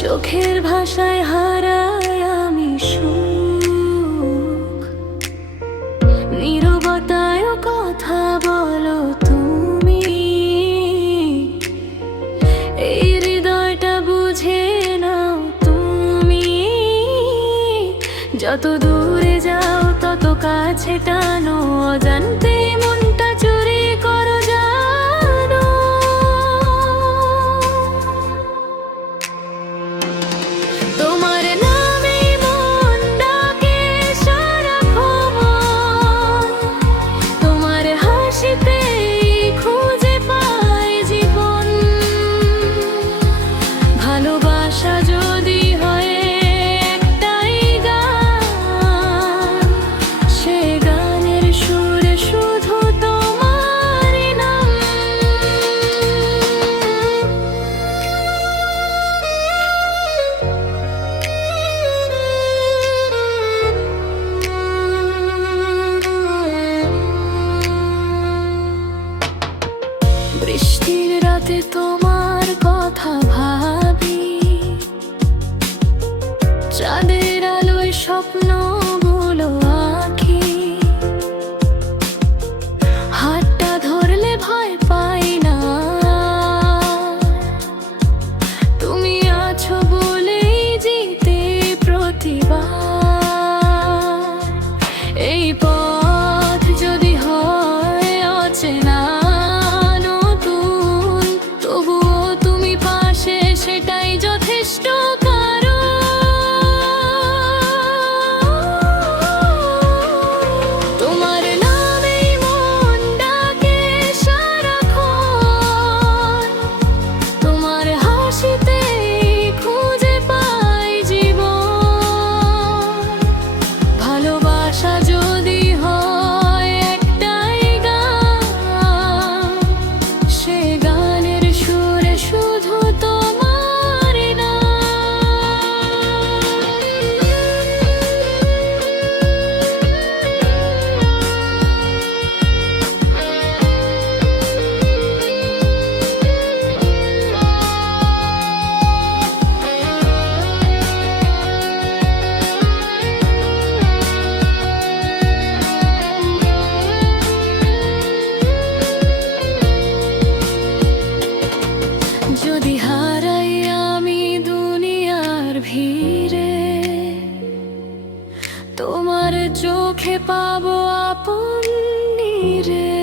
চোখের ভাষায় হারাই আমি সুখ, নীরবতায় কথা বলো তুমি। এই হৃদয়টা বুঝে নাও তুমি। যত দূরে যাও তত কাছে টানো, অজান্তে মনটা চুরি করো জানো। তোমার নামেই মন ডাকে সারাক্ষণ, তোমার হাসিতেই খুঁজে পাই জীবন। ভালোবাসা যদি হয় একটাই গান, সে গানের সুরে শুধু তোমারই নাম। বৃষ্টির রাতে তোমার কথা ভাবি, চাঁদের আলোয় স্বপ্নগুলো আঁকি। হাতটা ধরলে ভয় পাই না, তুমি আছো বলেই জিতে প্রতিবার। এই পথ যদি হয় অচেনা নতুন, তবুও তুমি পাশে সেটাই যথেষ্ট কারণ। তোমার নামেই মন ডাকে সারাক্ষণ, তোমার হাসিতেই খুঁজে পাই জীবন। ভালোবাসা যদি হয় একটাই গান, সে গানের সুরে শুধু তোমার নাম। যদি হারাই আমি দুনিয়ার ভিড়ে, তোমার চোখে পাবো আপন নীরে।